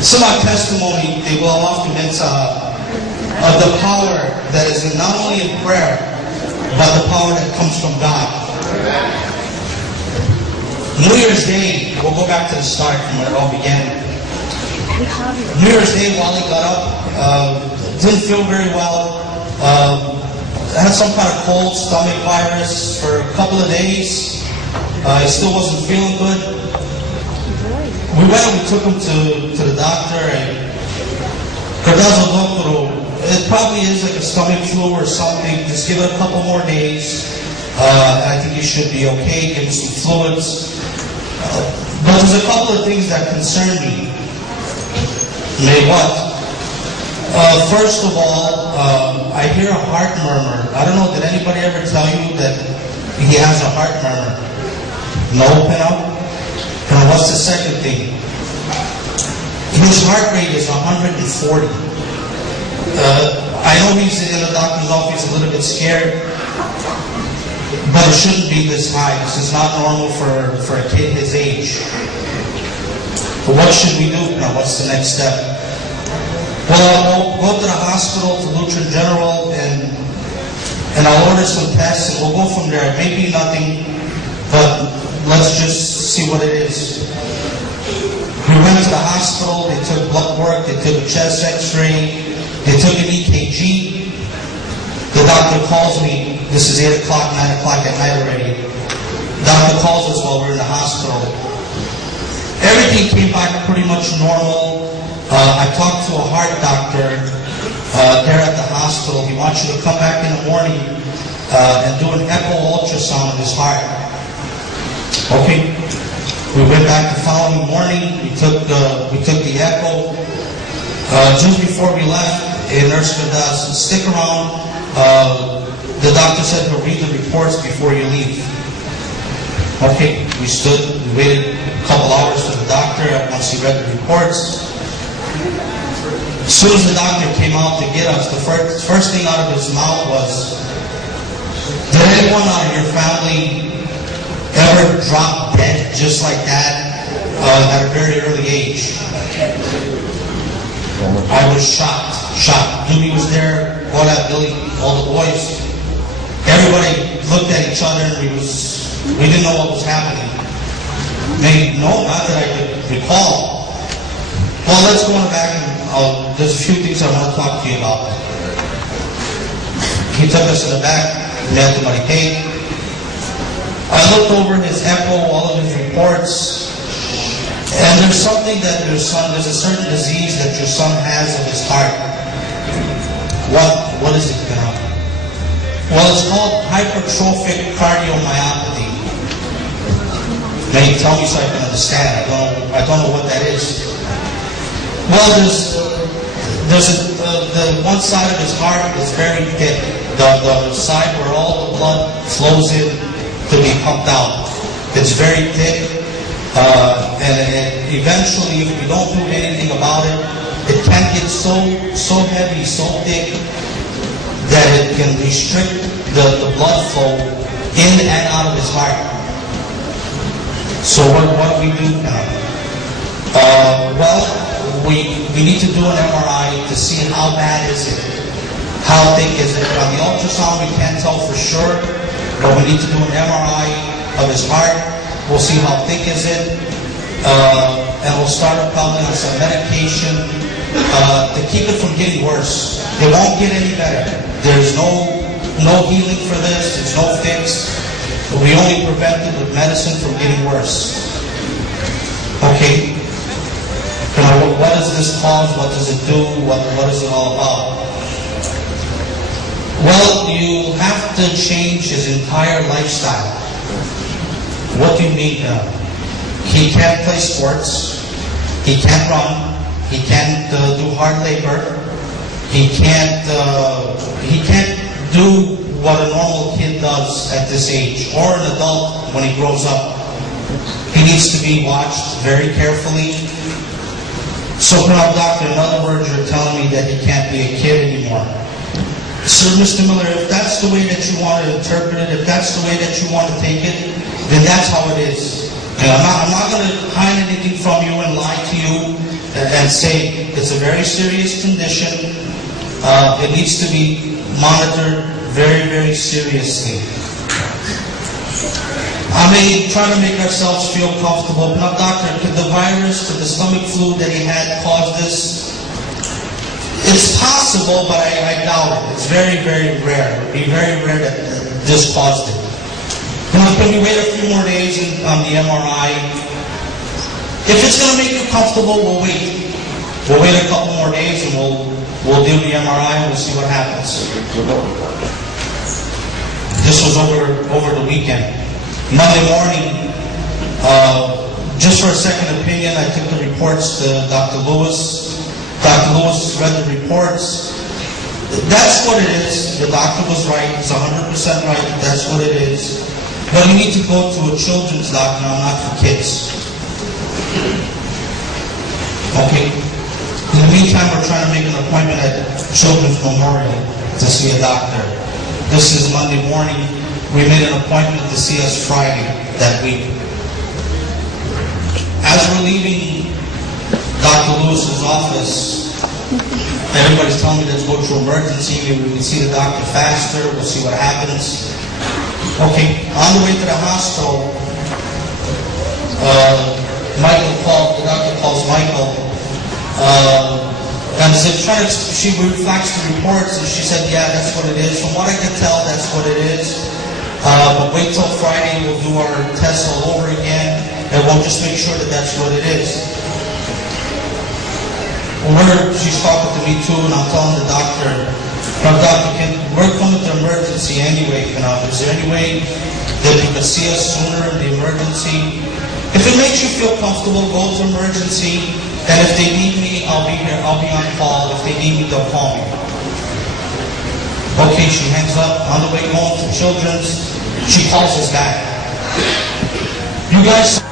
So my testimony, they will often mention of the power that is not only in prayer, but the power that comes from God. New Year's Day, we'll go back to the start from where it all began. New Year's Day, Wally got up, didn't feel very well, had some kind of cold, stomach virus for a couple of days. He still wasn't feeling good. We went and we took him to the doctor, and it probably is like a stomach flu or something. Just give it a couple more days. I think he should be okay. Give him some fluids. But there's a couple of things that concern me. What? First of all, I hear a heart murmur. I don't know, did anybody ever tell you that he has a heart murmur? No, Pino? And what's the second thing? His heart rate is 140. I know he's in the doctor's office a little bit scared, but it shouldn't be this high. This is not normal for a kid his age. But what should we do now? What's the next step? Well, we'll go to the hospital, to Lutheran General, and I'll order some tests, and we'll go from there. Maybe nothing, but let's just see what it is. We went to the hospital, they took blood work, they took a chest x-ray, they took an EKG. The doctor calls me, this is 8 o'clock, 9 o'clock at night already. The doctor calls us while we're in the hospital. Everything came back pretty much normal. I talked to a heart doctor there at the hospital. He wants you to come back in the morning and do an echo ultrasound of his heart. Okay. We went back the following morning. We took the echo. Just before we left, a nurse said, "Stick around." The doctor said he'll read the reports before you leave. Okay. We stood. We waited a couple hours for the doctor. Once he read the reports, as soon as the doctor came out to get us, the first thing out of his mouth was, "Did anyone out of your family ever drop dead just like that at a very early age?" I was shocked. Jimmy was there, all that Billy, all the boys. Everybody looked at each other, and we didn't know what was happening. No, not that I could recall. Well, let's go in the back, and there's a few things I want to talk to you about. He took us in the back, met the Marikay. I looked over his echo, all of his reports, and there's something that there's a certain disease that your son has of his heart. What is it now? Well, it's called hypertrophic cardiomyopathy. Now you tell me so I can understand. I don't know what that is. Well, the one side of his heart is very thick. The side where all the blood flows in to be pumped out. It's very thick, and eventually, if we don't do anything about it, it can get so heavy, so thick, that it can restrict the blood flow in and out of his heart. So what do we do now? Well, we need to do an MRI to see how bad is it, how thick is it. On the ultrasound, we can't tell for sure, but we need to do an MRI of his heart. We'll see how thick is it, and we'll start probably on some medication to keep it from getting worse. It won't get any better. There's no healing for this. There's no fix. We only prevent it with medicine from getting worse. Okay. What does this cause? What does it do? What is it all about? Well, you have to change his entire lifestyle. What do you mean? He can't play sports. He can't run. He can't do hard labor. He can't do what a normal kid does at this age, or an adult when he grows up. He needs to be watched very carefully. So, doctor, in other words, you're telling me that he can't be a kid anymore. Sir, Mr. Miller, if that's the way that you want to interpret it, if that's the way that you want to take it, then that's how it is. And I'm not going to hide anything from you and lie to you. and say it's a very serious condition. It needs to be monitored very, very seriously. I may try to make ourselves feel comfortable. Now, doctor, could the virus, could the stomach flu that he had cause this? It's possible, but I doubt it. It's very, very rare. It would be very rare that this caused it. Can we wait a few more days on the MRI? If it's going to make you comfortable, we'll wait. We'll wait a couple more days and we'll do the MRI and we'll see what happens. This was over the weekend. Monday morning, just for a second opinion, I took the reports to Dr. Lewis. Dr. Lewis read the reports. That's what it is. The doctor was right. He's 100% right. That's what it is. But you need to go to a children's doctor now, not for kids. Okay? In the meantime, we're trying to make an appointment at Children's Memorial to see a doctor. This is Monday morning. We made an appointment to see us Friday that week. As we're leaving Dr. Lewis's office, everybody's telling me let's go to emergency. Maybe we can see the doctor faster. We'll see what happens. Okay, on the way to the hospital, the doctor calls Michael, and she reflects the reports, and she said, yeah, that's what it is. From what I can tell, that's what it is. But wait till Friday, we'll do our tests all over again, and we'll just make sure that that's what it is. She's talking to me too, and I'm telling the doctor, doctor, we're coming to emergency anyway. Is there any way that you can see us sooner in the emergency? If it makes you feel comfortable, go to emergency, and if they need me, I'll be here. I'll be on call. If they need me, they'll call me. Okay, she hangs up. On the way home to Children's, she calls us back. You guys...